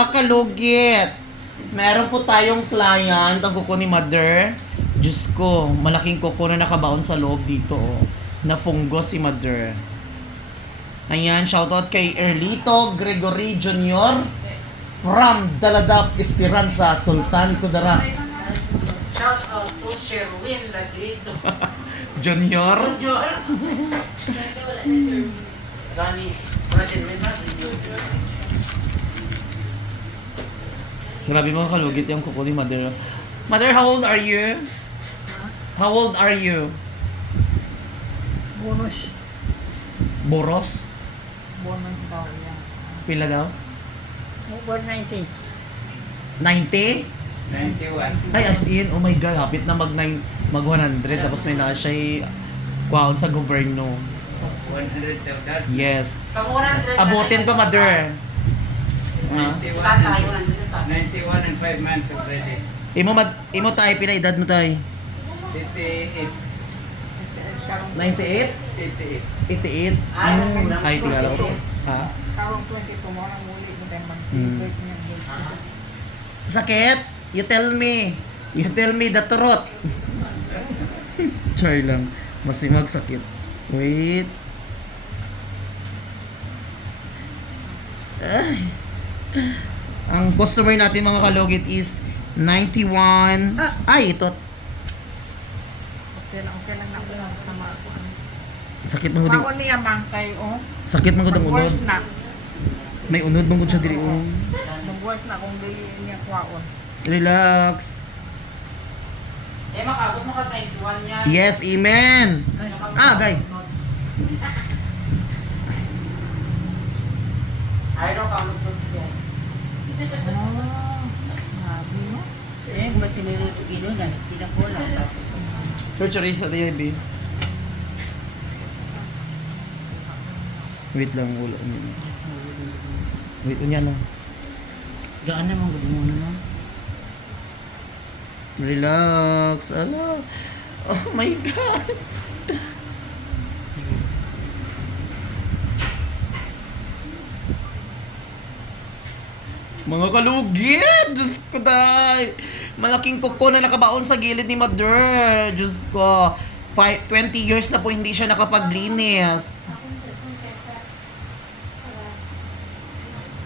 mga kalugit. Meron po tayong client, ang kuko ni Mother. Diyos ko, malaking kuko na nakabaon sa loob dito, oh. Na fungus si Mother. Ayan, shoutout kay Erlito Gregory Jr. from Daladap, Esperanza, Sultan Kudarat. Shout out to Sherwin Lagrito. Junior. Rani, Rajen Menas, Grabe mga kalugit yung kuko ni Mother. Mother, how old are you? How old are you? Bonus. Boros? Bonus daw yan. Pila daw? 190. 90? 91. Ay, as in, oh my God, hapit na mag 100, tapos may na siya kwaon sa gobyerno. 100,000. Yes. Pag 100 Abutin pa, Mother. 91 and 5 months already. Imo tayo, pila edad mo tayo? 88. 98? 88. 88? Ay, tingala ko to. Ha? Karong 22 mo nang muli mo tayo Hmm. mag-break niya. Sakit? You tell me. You tell me the truth. Char lang. Masimag sakit. Wait. Ay. Ang customer natin mga kalugit is 91. Ay, ito. Okay lang na ako lang sama ako. Sakit mo din. Bawal niya mangkay, oh. Sakit mo gud ang unod. Mag-work na. May unod mo gud sa diri. Oh. Mag-work na kung di niya kwaon. Relax. Eh, makabot mo ka 91 yan. Yes, amen. Ah, gay. I don't count it siya. Oh. Sabi mo. Eh, ba't tinuluto ino na? Pinapola sa Surgery sa DIB. Wait lang, ulo. Wait, unya na. gaan naman gusto mo na. Relax. Ala. Oh my God. Mga kalugit! Diyos ko, day! Malaking kuko na nakabaon sa gilid ni Mother. Diyos ko. 20 years na po hindi siya nakapaglinis.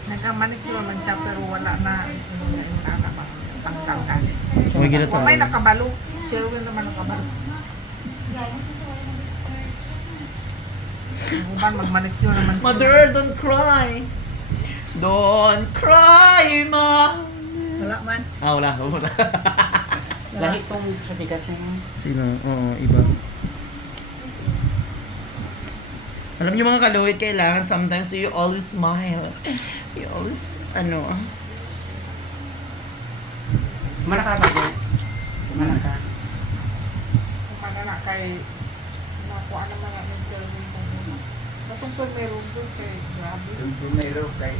Nagkamanicure man siya pero wala na pangtangkan. May ginatawa. May nakabalo. Sherwin naman nakabalo. Ang uban mag-manicure naman. Mother, don't cry. Don't cry, ma. Wala man. Ah, wala. Lahi kong sa bigas na yun. Sino? Oo, iba. Alam niyo mga kaluhit, kailangan sometimes you always smile. You always, ano. Mana ka ba? Mana ka? Kung ano na kay nakuha naman namin Sherwin kung muna. Batong pag meron doon kay grabe. Yung primero kay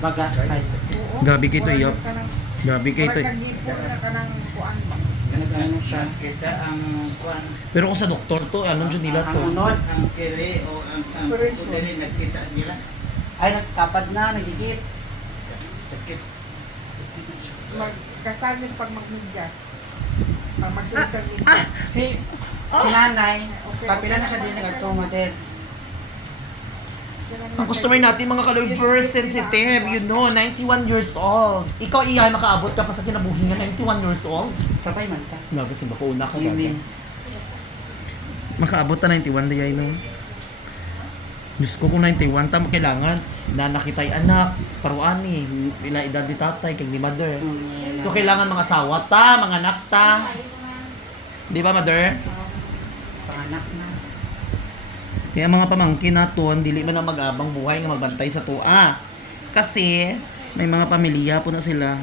Baga, kahit. Oo. Grabe kito, Wala iyo. ka ng- Grabe kayo ito. wala kang hipon na ka ng kuan ba? Nag-ano siya. kita ang kuan, Pero kung sa doktor to, anong dyan nila to? Ang unod. ang kiri o ang kudiri nagkita sila. Ay, nagkapad na, nagigit. Sakit. Kasagin pag magmidyas. Pag magsulit ang midyas. Si nanay, kapila na siya din nagtumated. Ang customer natin mga kaluhit, very sensitive, you know, 91 years old. Ikaw, iya, makaabot ka pa sa kinabuhi nga, 91 years old. Sabay man ta. Naga sa bako, una ka Amen. Makaabot na 91 di ay no. Diyos ko kung 91 tamo kailangan na nakitay anak, paruan ni ila edad ni tatay kay ni mother. So kailangan mga asawa ta, mga anak ta. Di ba, mother? Panganak na. Kaya mga pamangkin naton dili man na mag-abang buhay nga magbantay sa tuwa. Kasi may mga pamilya po na sila.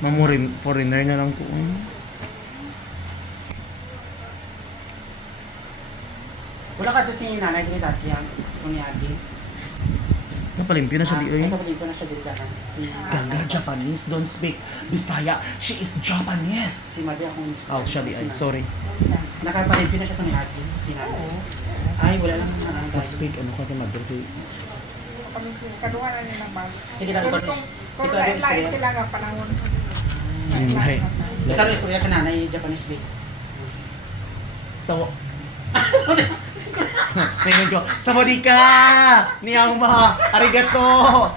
Mamurin foreigner na lang ko. Wala ka to si nanay din dati yan. Kung niagin. Napalimpyo na siya di oy. Kapalin ko na siya dito dyan. Si Ganga Japanese, don't speak Bisaya. She is Japanese. Si Madi akong Oh, siya di ay. Sorry. Nakapalin na siya kung niagin. Si nanay. Ay, wala lang na Don't speak ano ka kay mother kay kami kaduha na nilang balo. Sige lang, Pero ikaw, kung ikaw, lain-lain istorya. sila nga panahon. Ay. Ikaw rin istorya ka na na Japanese bake. Sa Tingnan ko, sawadika! Niyama! Arigato!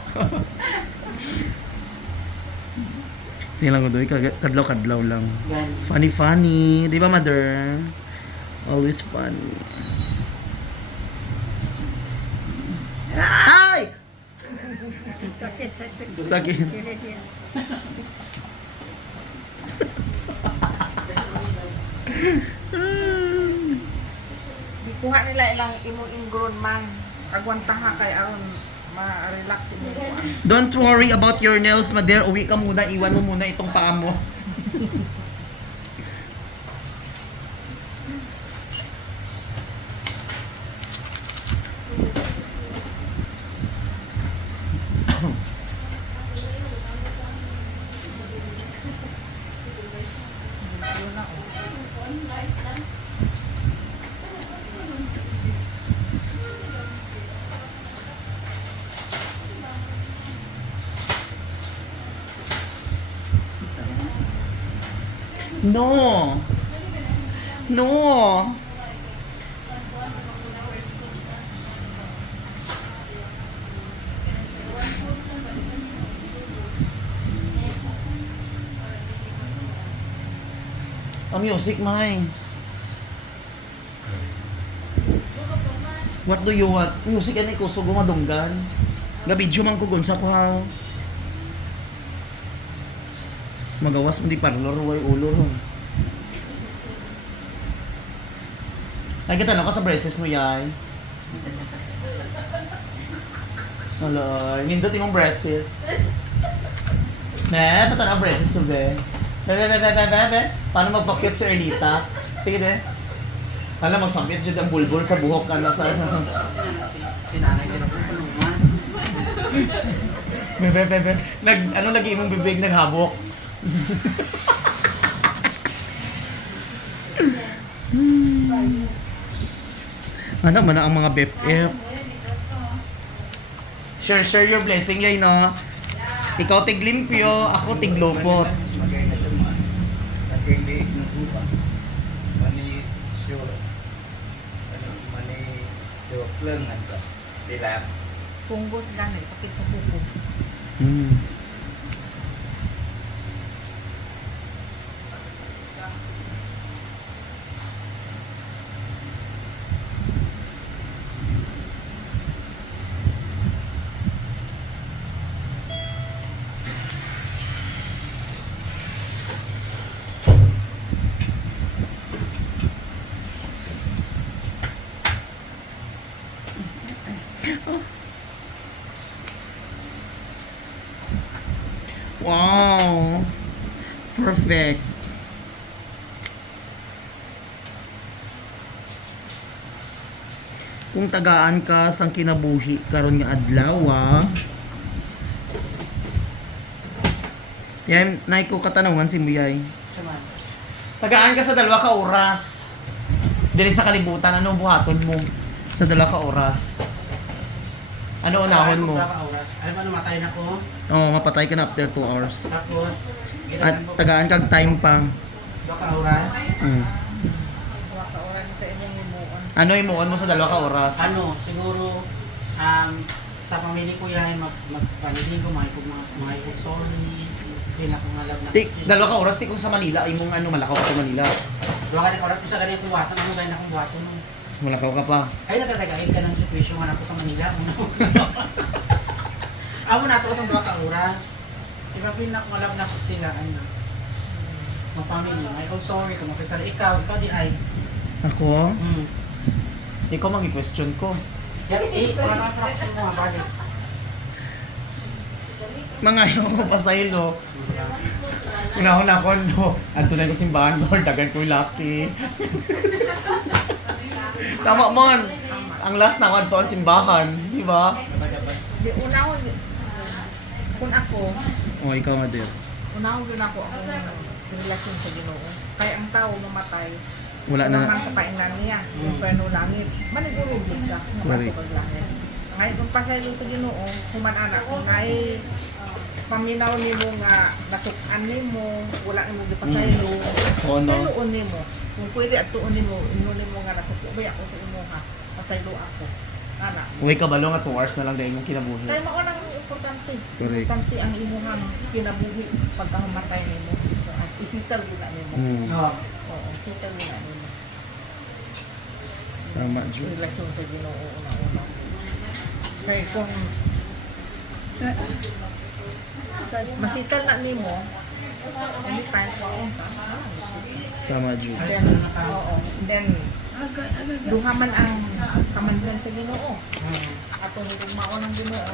Sige lang ko doy, kadlaw-kadlaw lang. Yan. Funny. Di ba, mother? Always funny. Ay! Sakit. Di kuha nila ilang imong ingrown man. Agwanta ha kay aron ma-relax mo. Don't worry about your nails, mother. Uwi ka muna, iwan mo muna itong paa mo. No. No. Ang music, Mai. What do you want? Music yan ko sugo madunggan. Gabidyo man ko gunsa ko ha. Magawas mo di parlor way ulo ron. Nagkatanong ka sa braces mo yay. Aloy, nindot imong braces. Ne, patanaw braces mo be. Be. Paano magpakyut si Erlita? Sige de. Kala magsambit dyan ang bulbul sa buhok ka na sa Si nanay ko na po tulungan. Be. Ano lagi imong bibig naghabok? Ano man ang mga BFF? Share your blessing yay no. Ikaw tiglimpyo, ako tiglupot. Hindi nubuha. Mani sure. Mani sure lang anta. Dilap. Punggos gani sakit sa kuko. Wow. Perfect. Kung tagaan ka sang kinabuhi karon nga adlaw Yan, nay ko katanungan si Muyay. Sama. Tagaan ka sa 2 ka oras. Dili sa kalibutan, ano buhaton mo sa 2 ka oras? Ano unahon mo? Oras. Alam mo, namatay na ko. Oh, mapatay ka na after 2 hours. Tapos, At tagaan kag time pa. 2 ka oras. Wa ka oras sa inyong imuon. Ano imuon mo sa 2 ka oras? Ano, siguro, sa pamilya ko yan, magpanigin ko, mga ipog sorry. Hindi na kong alam na Tik, 2 ka oras tikong sa Manila, imong ano malakaw ka sa Manila. Dua ka na oras ko sa ganyan kong wato, ano ganyan akong wato no. Mas malakaw ka pa. Ay, natatagain ka ng situation man ako sa Manila. Amo na ito itong 2 ka oras. Diba, feel na kung alam na ko sila, ano, mga family, may oh sorry, kung makisala, ikaw di ay. Ako? Hmm. Ikaw magi-question ko. Yan, wala na ako sa mga balik. Mga yung pasaylo. Unahon ako, no. Anto na ko simbahan, Lord. Dagan ko yung lucky. Tama mon. Ang last na ako anto ang simbahan. Di ba? Di unahon kun ako, Ikaw nga din. unahon yun ako ang relasyon sa Ginoo. Kaya ang tao mamatay, Wala na. naman kapaingan niya. Yung perno langit. Manigurugod ka. Correct. Napatupag langit. Ngayon kung pasaylo sa Ginoo, kuman anak kung nay paminaw nimo nga natukan nimo, wala nimo gipasaylo. Oo, no? Sayloon nimo. Kung pwede atuon nimo, inon nimo nga natukubay ako sa imo ha. Pasaylo ako. Anak. Uy, kabalo nga 2 hours na lang dahil yung kinabuhi. Kaya mao nang importante. Correct. Importante ang imong kinabuhi pagkahumatay nimo. Isital gina nimo. Oo. Oo, isital gina nimo. Tama, Ju. Relasyon sa Ginoo una-una. Kaya kung masital na nimo, hindi pa Tama, Ju. then, oo, then duhaman ang kamandan sa Ginoo. Atong hugmao ng Ginoo,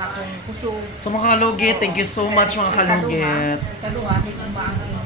na kung kusog. So mga kalugit, thank you so much mga kalugit. Ikaduha, higma ang